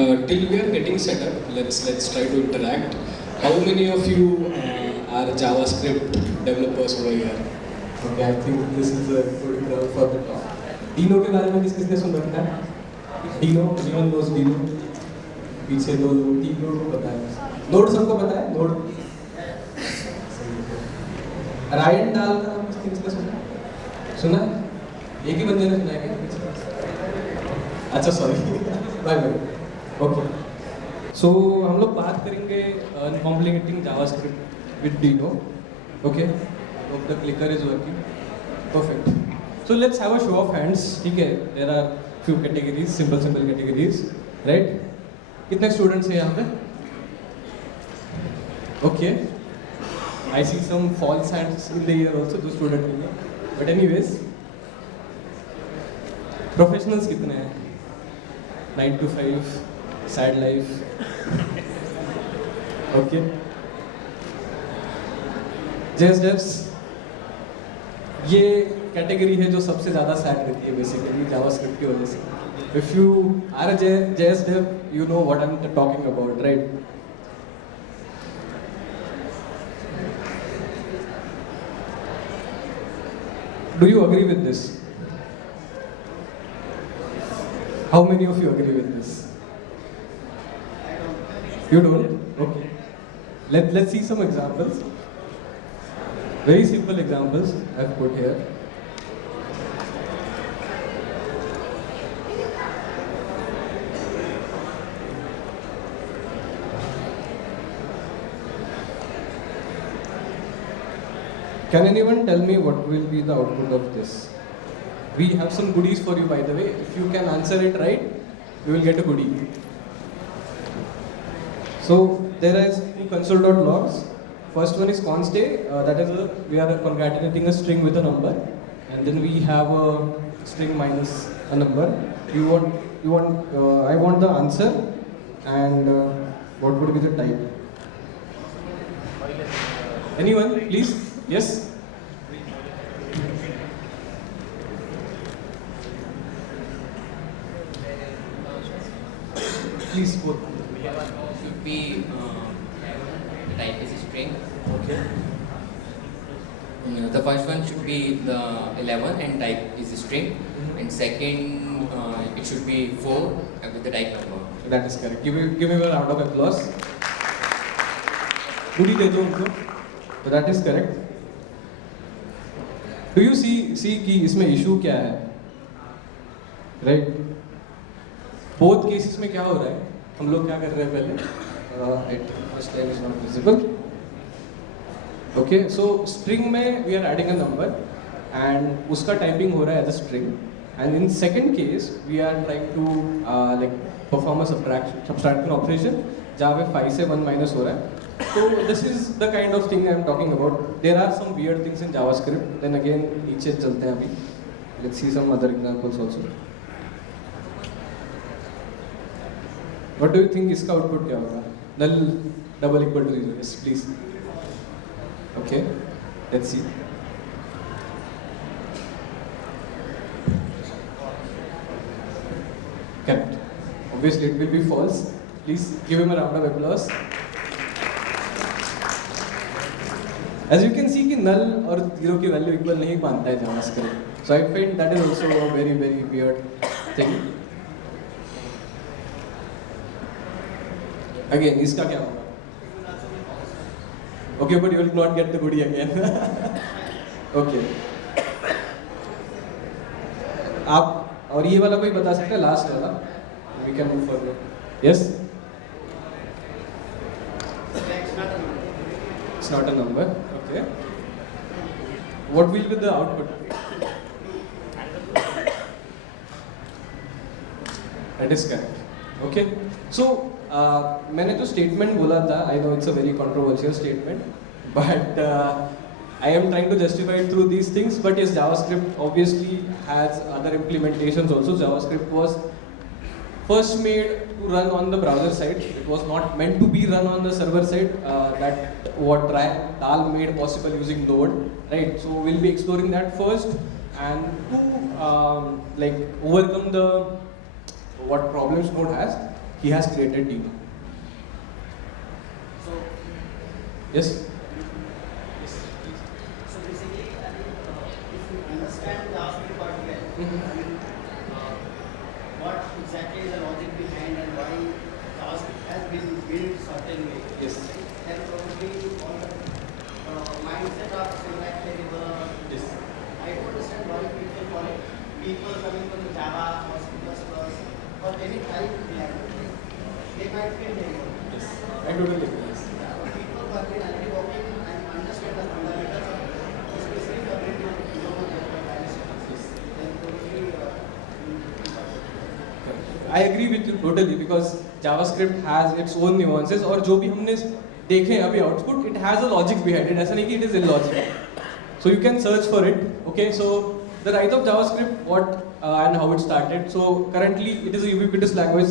Till we are getting set up, let's try to interact. How many of you are JavaScript developers over here? Okay, I think this is a good crowd for the talk. Deno के बारे में किसने सुन रखा है? Deno, everyone knows Deno. पीछे दो लोग, 3 लोगों को पता है. Node सबको पता है? Node. रायन डाल का नाम किसने सुना? सुना है? एक ही बंदे ने सुना है क्या? अच्छा सॉरी. बाय. ओके. So हम लोग बात करेंगे uncomplicating JavaScript with Deno. Okay. Hope the clicker is working. Perfect. So let's have a show of hands. ठीक है. There are few categories, simple categories, right? कितने students हैं यहाँ पे? Okay. I see some false hands in the air also. जो student होंगे. But anyways, professionals कितने हैं? 9 to 5, sad life. Okay. JS devs. ये कैटेगरी है जो सबसे ज़्यादा सैड रहती है बेसिकली जावास्क्रिप्ट की वजह से. If you are JS dev, you know what I'm talking about, right? Do you agree with this? How many of you agree with this? You don't? Okay. Let's see some examples. Very simple examples I've put here. Can anyone tell me what will be the output of this? We have some goodies for you, by the way. If you can answer it right, you will get a goodie. So there is console.logs. First one is const a, that is we are concatenating a string with a number, and then we have a string minus a number. I want the answer, and what would be the type? Anyone, please? Yes? Please quote. Should be the type is a string. Okay. The first one should be the 11 and type is a string. And second, it should be 4 with the type number. That is correct. Give me a round of applause. Goodie दे दो उनको. So that is correct. Do you see कि इसमें issue क्या है? Right? Both cases में क्या हो रहा है? हम लोग क्या कर रहे हैं पहले? First line is not visible. Okay, so string में we are adding a number and उसका typing हो रहा है as a string. And in second case, we are trying to perform a subtraction operation जहाँ पे 5 से 1 minus हो रहा है. So this is the kind of thing I am talking about. There are some weird things in JavaScript. Then again, नीचे चलते हैं अभी. Let's see some other examples also. What do you think इसका output क्या होगा? Null double equal to 0. Yes, please. Okay, let's see. Correct. Obviously, it will be false. Please give him a round of applause. As you can see कि null और 0 की value equal नहीं मानता है JavaScript. So I find that is also a very weird thing. Again, इसका क्या होगा? Okay, but you will not get the goodie again. Okay. आप और ये वाला कोई बता सकता है last वाला? We can move further. Yes? It's not a number. Okay. What will be the output? That is correct. Okay. So मैंने जो statement बोला था, I know it's a very controversial statement, but I am trying to justify it through these things. But yes, JavaScript obviously has other implementations also. JavaScript was first made to run on the browser side. It was not meant to be run on the server side. That what Dal made possible using Node, right? So we'll be exploring that first, and to overcome the what problems Node has. he has created Deno. So, Yes? so basically, if you understand the JavaScript part well, what exactly is the logic behind and why JavaScript has been built certain way. Yes. Then probably all the mindset of syntax variable. Yes. I don't understand why people call it people coming from the Java or C++ or any type language. They might feel negative. Yes. I totally agree. Yes. People who have been already working and understand the fundamentals of it, especially for them to know the values. Then probably I agree with you totally because JavaScript has its own nuances और जो भी हमने देखे हैं अभी output, it has a logic behind it. ऐसा नहीं कि it is illogical. So you can search for it. Okay, so the rise of JavaScript, what and how it started. So currently it is a ubiquitous language.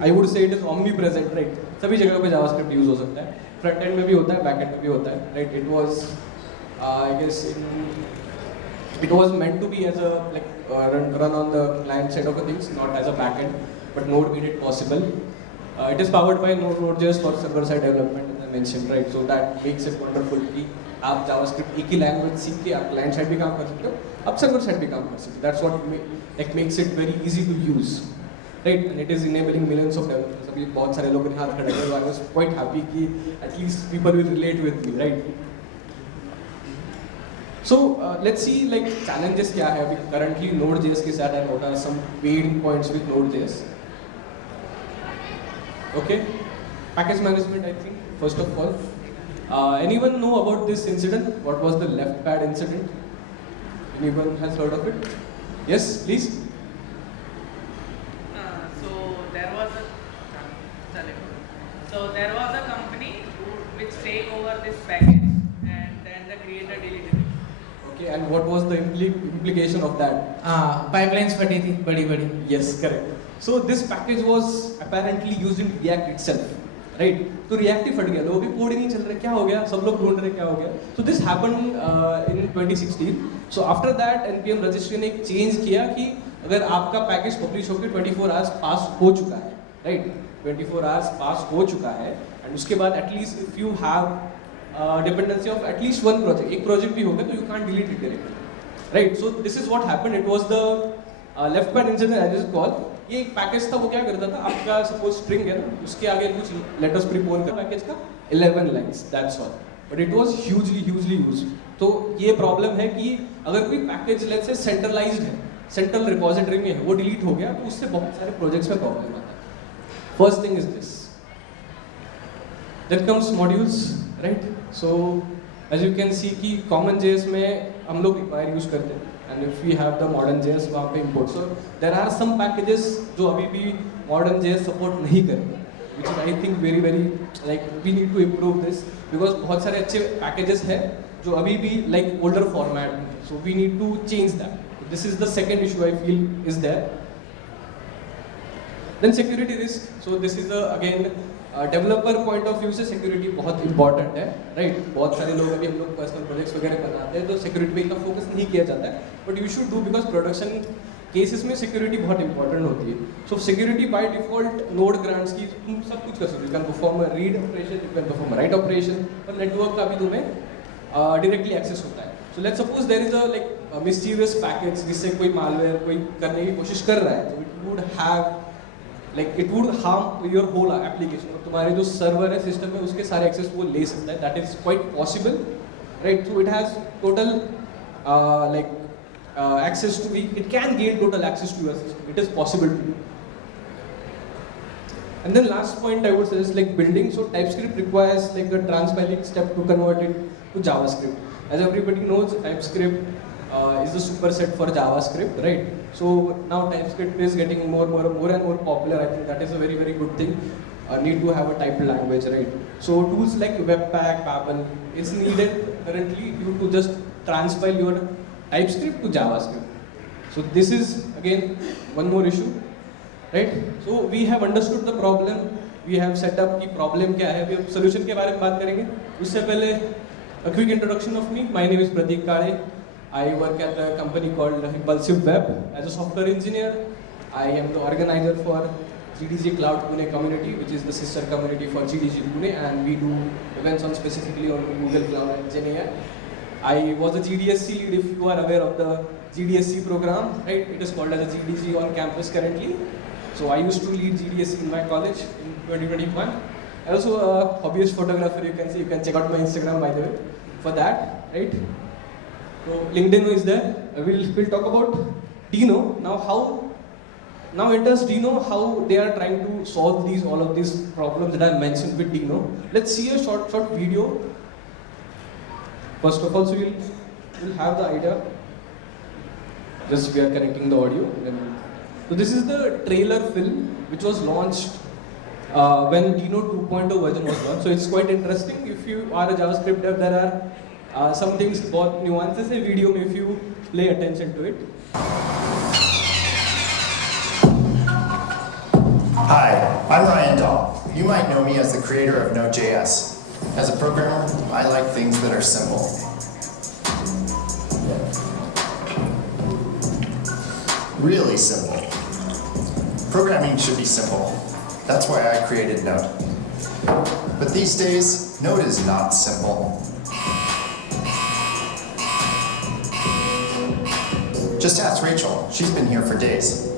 I would say it is omnipresent, right? सभी जगह पे JavaScript use हो सकता है. Front end में भी होता है, back end में भी होता है, right? It was, I guess, it was meant to be as a run on the client side of things, not as a backend, but Node made it possible. It is powered by Node.js for server-side development, as I mentioned, right? So that makes it wonderful कि आप JavaScript एक ही language सीख के आप client side भी काम कर सकते हो, आप server side भी काम कर सकते हो. That's what makes it very easy to use, right? And it is enabling millions of developers. अभी बहुत सारे लोग ने हाथ खड़े किए. I was quite happy कि at least people will relate with me, right? So let's see like challenges क्या है अभी currently Node.js के साथ and what are some pain points with Node.js. Okay, package management I think first of all. Anyone know about this incident? What was the left pad incident? Anyone has heard of it? Yes, please. So there was a company which take over this package and then the creator deleted it. Okay, and what was the implication of that? Pipelines फटी थी बड़ी बड़ी. Yes, correct. So this package was apparently used in React itself, right? तो React ही फट गया, लोगों के code ही नहीं चल रहे, क्या हो गया? सब लोग ढूंढ रहे क्या हो गया? So this happened in 2016. So after that NPM registry ने एक change किया कि अगर आपका पैकेज पब्लिश होकर 24 आवर्स पास हो चुका है, right? 24 आवर्स पास हो चुका है, and उसके बाद at least if you have dependency of at least one project, एक project भी होगा तो you can't delete it directly, right? So this is what happened. It was the left pad incident I just called. ये एक package था, वो क्या करता था, आपका सपोज स्ट्रिंग है ना, उसके आगे कुछ लेटर्स प्रीपोन कर पैकेज का 11 lines, that's all, but it was hugely used. तो ये प्रॉब्लम है कि अगर कोई पैकेज लेट्स से सेंट्रलाइज्ड है, सेंट्रल रिपोजिटरी में है, वो डिलीट हो गया तो उससे बहुत सारे प्रोजेक्ट्स में प्रॉब्लम आता है. First thing is this. Then comes modules, right? So as you can see कि कॉमन JS में हम लोग रिक्वायर यूज करते हैं, and if we have the modern JS वहाँ पे import. So there are some packages जो अभी भी modern JS support नहीं करते, which is I think very like we need to improve this because बहुत सारे अच्छे packages हैं जो अभी भी like older format में, so we need to change that. This is the second issue I feel is there. Then security risk. So this is again developer point of view से security बहुत important है, right? बहुत सारे लोग अभी हम लोग पर्सनल प्रोजेक्ट्स वगैरह बनाते हैं तो सिक्योरिटी पे इतना फोकस नहीं किया जाता है, but you should do because production cases में सिक्योरिटी बहुत इंपॉर्टेंट होती है. So security by default node grants की तुम सब कुछ कर सकते हो. You can perform a read operation, you can perform a write operation, और नेटवर्क का भी तुम्हें डायरेक्टली एक्सेस होता है. So let's suppose there is a like mysterious package जिससे कोई मालवेयर कोई करने की कोशिश कर रहा है, तो it would have like it would harm your whole application. और तुम्हारे जो सर्वर है सिस्टम में उसके सारे एक्सेस वो ले सकता है. That is quite possible, right? So it has total access to it can gain total access to your system. It is possible to do. And then last point I would say is like building. So TypeScript requires like a transpiling step to convert it to JavaScript. As everybody knows, TypeScript is the superset for JavaScript, right? So now TypeScript is getting more and more popular. I think that is a very good thing. Need to have a typed language, right? So tools like Webpack, Babel, it's needed currently you to just transpile your TypeScript to JavaScript. So this is again one more issue, right? So we have understood the problem. We have set up की problem क्या है. अभी हम solution के बारे में बात करेंगे. उससे पहले a quick introduction of me. My name is Pratik Kale. I work at a company called Impulsive Web as a software engineer. I am the organizer for GDG Cloud Pune community, which is the sister community for GDG Pune, and we do events on specifically on Google Cloud and GenAI. I was a GDSC lead, if you are aware of the GDSC program, right? It is called as a GDG on campus currently. So I used to lead GDSC in my college in 2021. I'm also a hobbyist photographer, you can see, you can check out my Instagram by the way, for that, right? So LinkedIn is there. We'll talk about Deno. Now enters Deno, how they are trying to solve all of these problems that I mentioned with Deno. Let's see a short video. First of all, so you'll have the idea. Just we are connecting the audio. So this is the trailer film which was launched when Deno 2.0 version was launched. So it's quite interesting. If you are a JavaScript dev, there are some things, बहुत nuances है video में if you pay attention to it. Hi, I'm Ryan Dahl. You might know me as the creator of Node.js. As a programmer, I like things that are simple. Really simple. Programming should be simple. That's why I created Node. But these days, Node is not simple. Just ask Rachel. She's been here for days.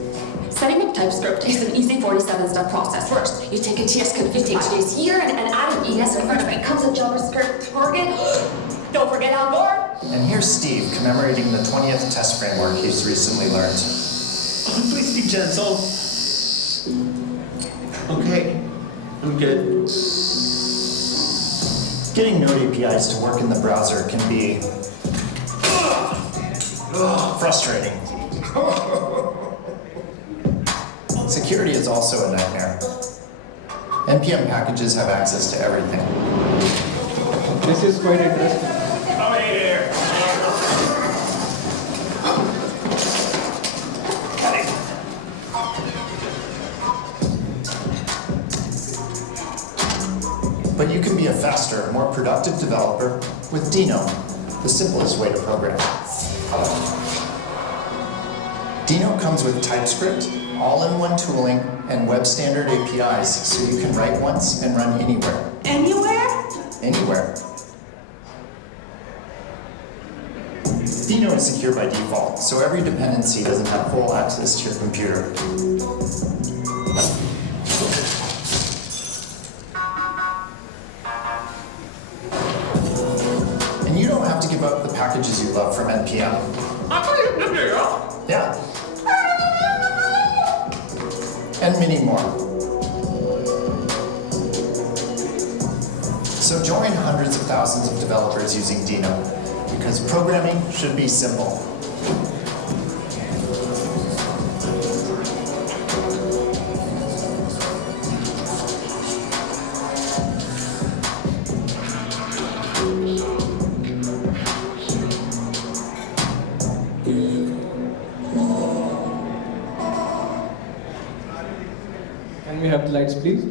Setting up TypeScript is an easy 47-step process. First, you take a TS config HJS here and add an ES in front of it. Comes a JavaScript target. Don't forget how board. And here's Steve commemorating the 20th test framework he's recently learned. Please be gentle. Okay, I'm good. Getting Node APIs to work in the browser can be frustrating. Security is also a nightmare. NPM packages have access to everything. This is quite interesting. Come here. But you can be a faster, more productive developer with Deno, the simplest way to program. Deno comes with TypeScript, all-in-one tooling, and web standard APIs, so you can write once and run anywhere. Anywhere? Anywhere. Deno is secure by default, so every dependency doesn't have full access to your computer. And you don't have to give up the packages you love from NPM. Yeah. And many more. So join hundreds of thousands of developers using Deno, because programming should be simple. Can we have the lights, please?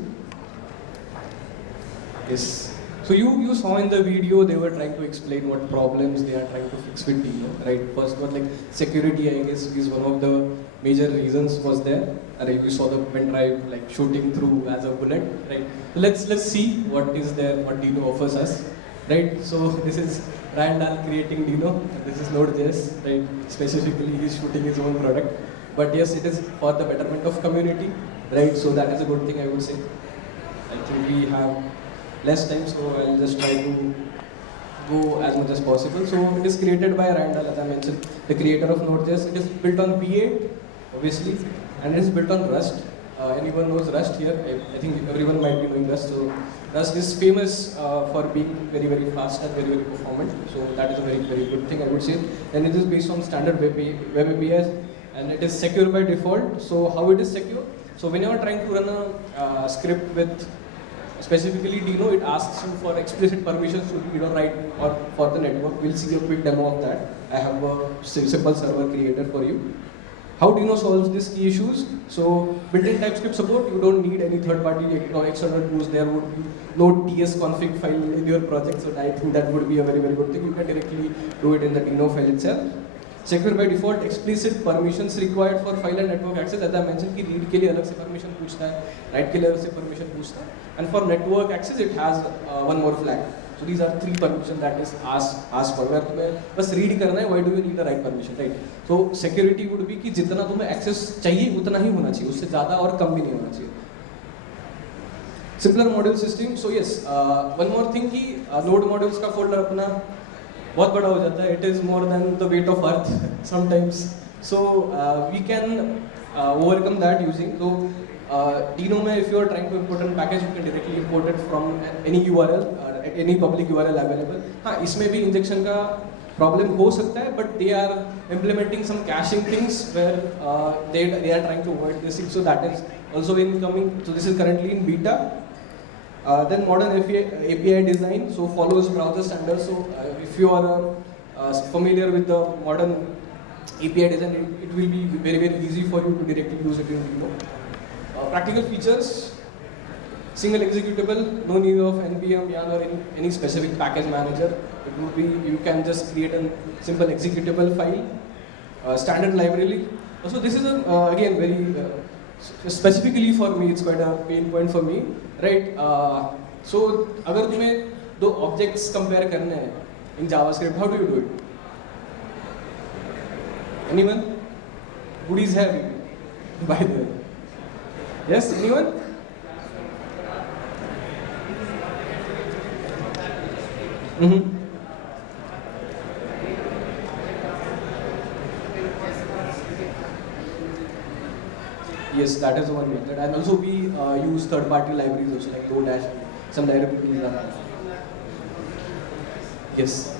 Yes. So you saw in the video they were trying to explain what problems they are trying to fix with Deno, right? First was like security, I guess, is one of the major reasons was there. And you saw the pen drive like shooting through as a bullet, right? So let's see what is there, what Deno offers us, right? So this is Ryan Dahl creating Deno, and this is Node.js, right? Specifically, he's shooting his own product. But yes, it is for the betterment of community, right? So that is a good thing, I would say. I think we have less time, so I'll just try to go as much as possible. So it is created by Ryan Dahl, as I mentioned, the creator of Node.js. It is built on V8, obviously, and it is built on Rust. Anyone knows Rust here? I think everyone might be knowing Rust. So Rust is famous for being very, very fast and very, very performant. So that is a very, very good thing, I would say. And it is based on standard web APIs, and it is secure by default. So how it is secure? So when you are trying to run a script with specifically Deno, it asks you for explicit permissions to read or write or for the network. We'll see a quick demo of that. I have a simple server created for you. How Deno solves these key issues? So built-in TypeScript support, you don't need any third-party or external tools. There would be no TS config file in your project, so I think that would be a very, very good thing. You can directly do it in the Deno file itself. Secure by default, explicit permissions required for file and network access. As I mentioned कि read के लिए अलग से permission पूछता है, write के लिए अलग से permission पूछता है, and for network access it has one more flag. So these are 3 permissions that is asked for. अगर तुम्हें बस read करना है, why do you need a write permission, right? So security would be कि जितना तुम्हें access चाहिए उतना ही होना चाहिए, उससे ज़्यादा और कम भी नहीं होना चाहिए. Simpler module system. So yes, one more thing कि node modules का folder अपना बहुत बड़ा हो जाता है. It is more than the weight of earth sometimes. So we can overcome that using Deno में if you are trying to import a package, you can directly import it from any URL or any public URL available. हाँ, इसमें भी injection का problem हो सकता है, but they are implementing some caching things where they are trying to avoid this. So that is also incoming. So this is currently in beta. Then modern API design, so follows browser standards. So if you are familiar with the modern API design, it will be very easy for you to directly use it in Deno. Practical features: single executable, no need of npm, yarn or any specific package manager. It would be you can just create a simple executable file. Standard library. So this is again very specifically for me, it's quite a pain point for me, right? So अगर तुम्हें 2 objects compare करने हैं in JavaScript, how do you do it? Anyone? Goodies है अभी, by the way. Yes, anyone? Yes, that is one method. And also we use third-party libraries also, like Node.js, some libraries are. Yes.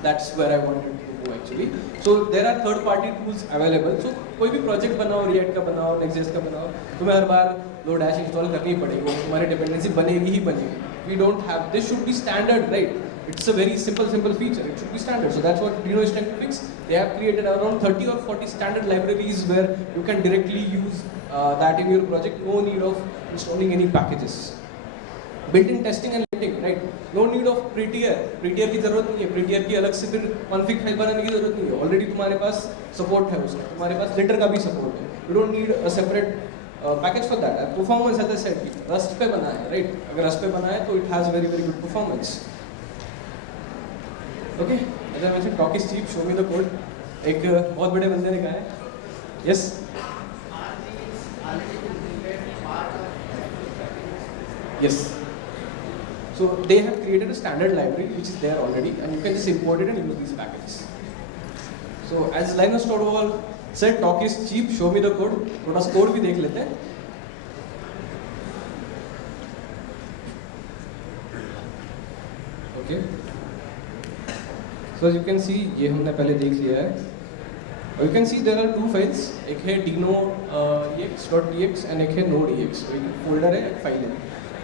That's where I wanted to go actually. So there are third-party tools available. So कोई भी project बनाओ, React का बनाओ, Next.js का बनाओ, तुम्हें हर बार Node.js install करनी ही पड़ेगी, तुम्हारी dependency बनेगी ही बनेगी. We don't have, this should be standard, right? It's a very simple feature. It should be standard. So that's what Deno is trying to fix. They have created around 30 or 40 standard libraries where you can directly use that in your project. No need of installing any packages. Built-in testing and linting, right? No need of prettier. Prettier की जरूरत नहीं है. Prettier की अलग से फिर config file बनाने की जरूरत नहीं है. Already तुम्हारे पास support है उसका. तुम्हारे पास linter का भी support है. You don't need a separate package for that. Performance as I said, Rust पे बना है, right? अगर Rust पे बना है तो it has very good performance. Okay, as I mentioned, talk is cheap. Show me the code. एक बहुत बड़े बंदे ने कहा है. Yes. Yes. So they have created a standard library which is there already, and you can just import it and use these packages. So as Linus Torvald said, talk is cheap. Show me the code. थोड़ा सा code भी देख लेते हैं. Okay. So as you can see, ये हमने पहले देख लिया है. You can see there are 2 files. एक है deno.ex and एक है node.ex. So एक folder है, एक file है.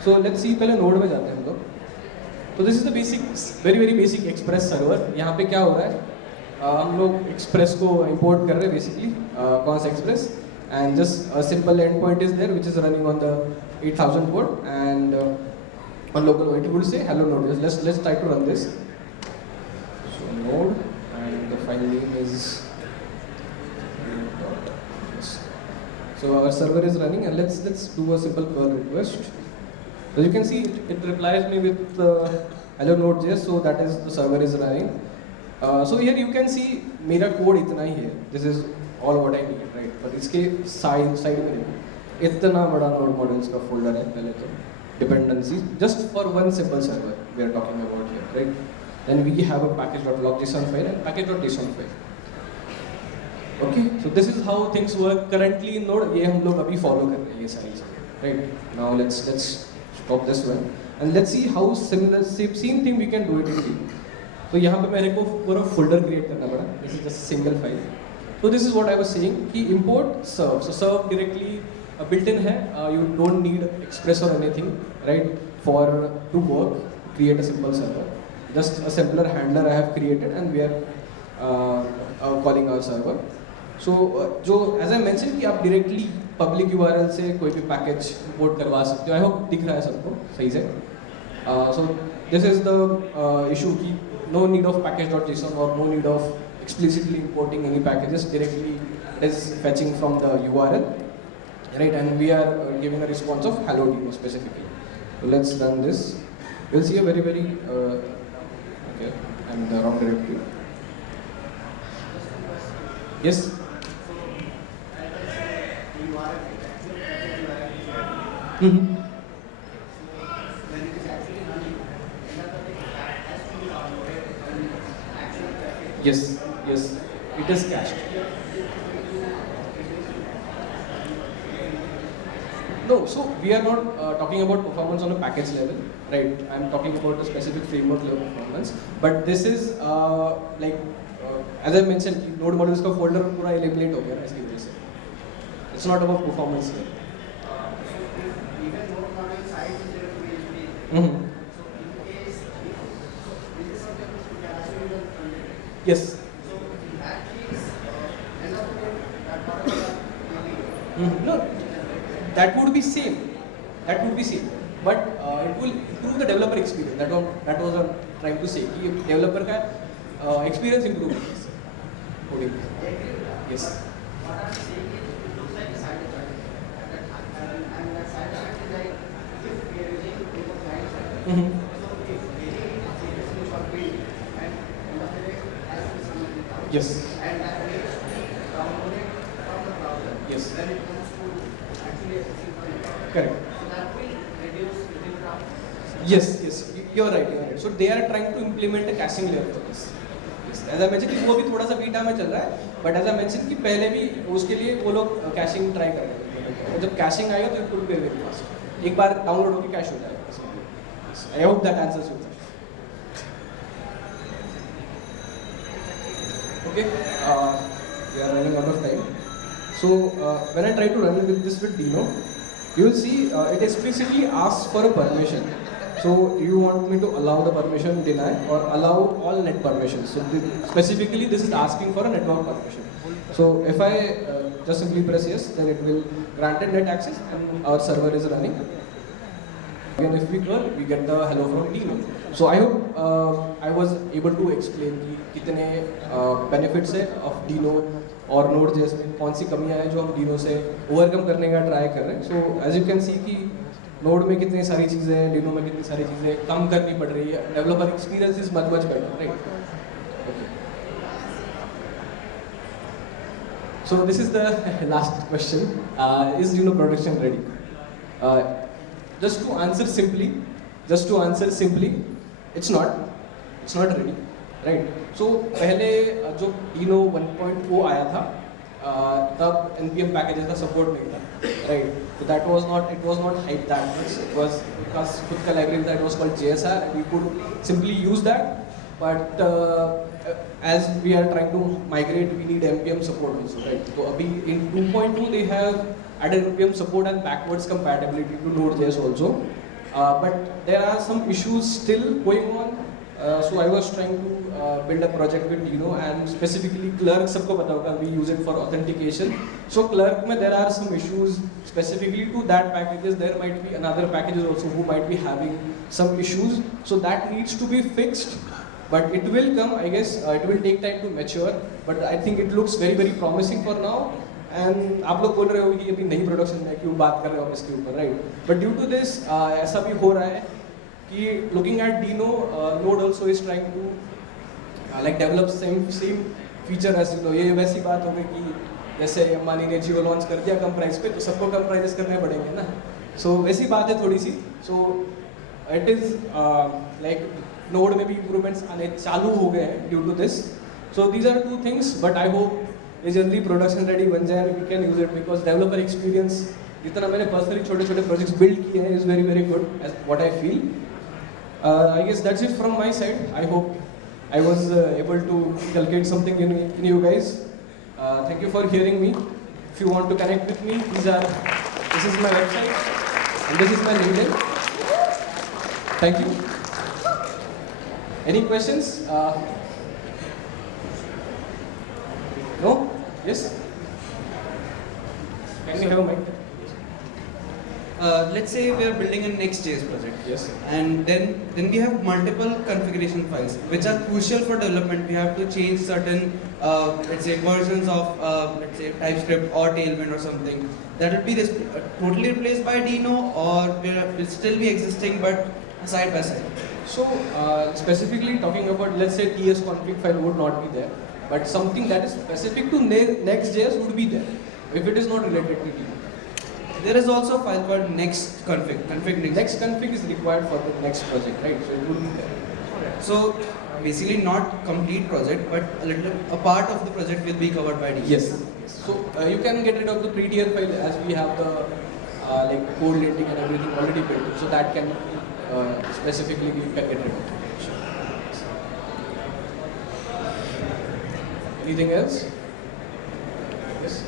So let's see, पहले node में जाते हैं हम लोग. So this is the basic, very basic Express server. यहाँ पे क्या हो रहा है? हम लोग Express को import कर रहे हैं basically. कौन सा Express? And just a simple endpoint is there which is running on the 8000 port and on local. It would say hello node. Let's try to run this. Node and the file name is node.js. So our server is running and let's do a simple curl request. So you can see it replies me with hello node.js, so that is the server is running. So here you can see मेरा code इतना ही है. This is all what I need, right? But इसके side में देखो इतना बड़ा node modules का folder है पहले तो dependencies just for one simple server we are talking about here, right? Then we have a package.log.json file and package.json file. Okay, so this is how things work currently in Node. ये हम लोग अभी follow कर रहे हैं ये सारी चीजें, right? Now let's stop this one and let's see how same thing we can do it in Deno. तो यहाँ पे मेरे को पूरा folder create करना पड़ा. This is just a single file. So this is what I was saying कि import serve. So serve directly built-in है. You don't need Express or anything, right? For to work, create a simple server. Just a simpler handler I have created and we are calling our server. So जो as I mentioned कि आप directly public URL से कोई भी package import करवा सकते हो. I hope दिख रहा है सबको सही से. So this is the issue कि no need of package.json or no need of explicitly importing any packages. Directly it is fetching from the URL, right? And we are giving a response of hello Deno specifically. So let's run this. We'll see a very okay, I'm in the wrong directory. Yes. Mm-hmm. Yes, it is cached. No, so we are not talking about performance on a package level, right? I'm talking about a specific framework level performance. But this is as I mentioned, node modules का folder पूरा eliminate हो गया ना इसकी वजह से. It's not about performance here. Even node module size is there to be Mm-hmm. So in case this is something which we can assume the content. Yes. So in that case, end of the day, that whatever Mm-hmm. No, that would be same. But it will improve the developer experience. That was I'm trying to say. कि developer का experience improve होगा coding. Yes. what I'm saying is it looks like a side effect. And that side effect is like if we are using the client side. Mm-hmm. So if any changes in short build and end of the day has to be submitted out. Yes. And that needs to be downloaded from the browser. Yes. When it comes to actually accessing from the browser. Correct. So that will reduce within the Yes. You're right. So they are trying to implement a caching layer for this. Yes. As I mentioned, कि वो भी थोड़ा सा beta में चल रहा है. But as I mentioned कि पहले भी उसके लिए वो लोग caching try कर रहे हैं. और जब caching आएगा तो it will be very fast. एक बार डाउनलोड होकर कैश हो जाएगा. I hope that answers your question. Okay. We are running out of time. So when I try to run with Deno, you will see it explicitly asks for a permission. So you want me to allow the permission, deny, or allow all net permissions. So specifically this is asking for a network permission. So if I just simply press yes, then it will grant net access and our server is running. Again, if we curl, we get the hello from Deno. So I hope I was able to explain कि कितने benefits है of Deno और Node.js में कौन सी कमियां हैं जो हम Deno से overcome करने का try कर रहे हैं. So as you can see कि Node में कितनी सारी चीजें हैं, Deno में कितनी सारी चीजें कम करनी पड़ रही है. Developer experience is much better, right? Okay. So this is the last question. Is Deno production ready? Just to answer simply, it's not ready, right? So पहले जो Deno 1.0 आया था, तब npm packages का support नहीं था, right? So it was not hyped that much. It was because खुद का library that was called JSR, and we could simply use that. But as we are trying to migrate, we need npm support also, right? So अभी in 2.2 they have added npm support and backwards compatibility to Node.js also. But there are some issues still going on. So I was trying to build a project with Deno, and specifically Quirks, सबको पता होगा, we use it for authentication. So Quirks में there are some issues specifically to that packages. There might be another packages also who might be having some issues. So that needs to be fixed. But it will come, I guess. It will take time to mature. But I think it looks very promising for now. And आप लोग बोल रहे हो कि अभी नई production में क्यों बात कर रहे हो इसके ऊपर, right? But due to this ऐसा भी हो रहा है कि looking at Deno, Node also is trying to like develop same feature as Deno. ये वैसी बात हो गई कि जैसे मान लीजिए जियो लॉन्च कर दिया कम प्राइस पे, तो सबको कम प्राइसेस करने पड़ेंगे ना. सो वैसी बात है थोड़ी सी. So it is like Node में भी इम्प्रूवमेंट्स आने चालू हो गए हैं due to this. So these are two things, but I hope ये जल्दी प्रोडक्शन रेडी बन जाए, we can use it, because developer experience जितना मैंने पर्सनली छोटे प्रोजेक्ट्स बिल्ड किए हैं is very good as what I feel. I guess that's it from my side. I hope I was able to inculcate something in you guys. Thank you for hearing me. If you want to connect with me, this is my website and this is my LinkedIn. Thank you. Any questions? No? Yes? Can we have a mic? let's say we are building a Next.js project. Yes. And then we have multiple configuration files which are crucial for development. We have to change certain let's say versions of let's say TypeScript or Tailwind or something. That will be totally replaced by Deno, or will still be existing but side by side. So specifically talking about, let's say TS config file would not be there, but something that is specific to Next.js would be there if it is not related to Deno. There is also a file called next config. Next config is required for the next project, right? So it would be there. So basically not complete project, but a part of the project will be covered by Deno. Yes. So you can get rid of the prettier file as we have the like code linting and everything already built. So that can specifically you can get rid of. Anything else? Yes.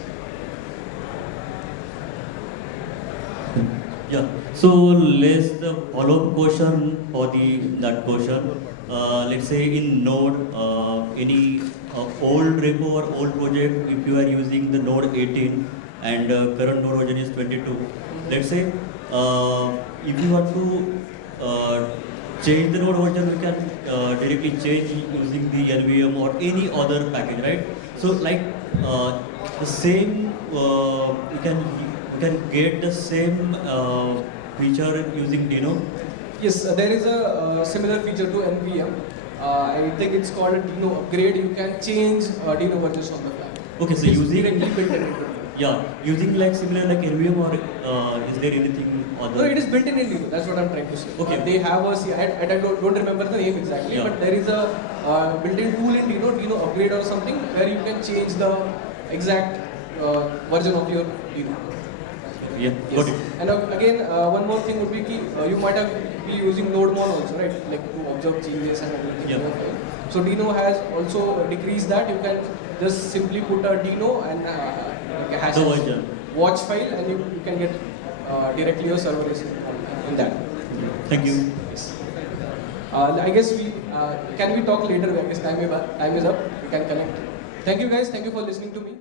Yeah. So let's the follow-up question for that question. Let's say in Node, any old repo or old project, if you are using the Node 18 and current Node version is 22. Let's say if you want to change the Node version, we can directly change using the NVM or any other package, right? So like the same, you can get the same feature using Deno. Yes, there is a similar feature to NVM. I think it's called a Deno upgrade. You can change Deno versions on the fly. Okay, so It's using directly built in it. yeah, using like similar like NVM or is there anything other? No, it is built in Deno. That's what I'm trying to say. Okay. They have I don't remember the name exactly, Yeah. but there is a built-in tool in Deno upgrade or something where you can change the exact version of your Deno. Yeah, got it. And again, one more thing would be key. You might have be using NodeMon also, right? Like to observe changes and everything. Yeah. in your file. So Deno has also decreased that. You can just simply put a Deno and like a hash The version. watch file, and you can get directly your server is in that. Thank you. I guess we talk later. I guess time is up. We can connect. Thank you guys. Thank you for listening to me.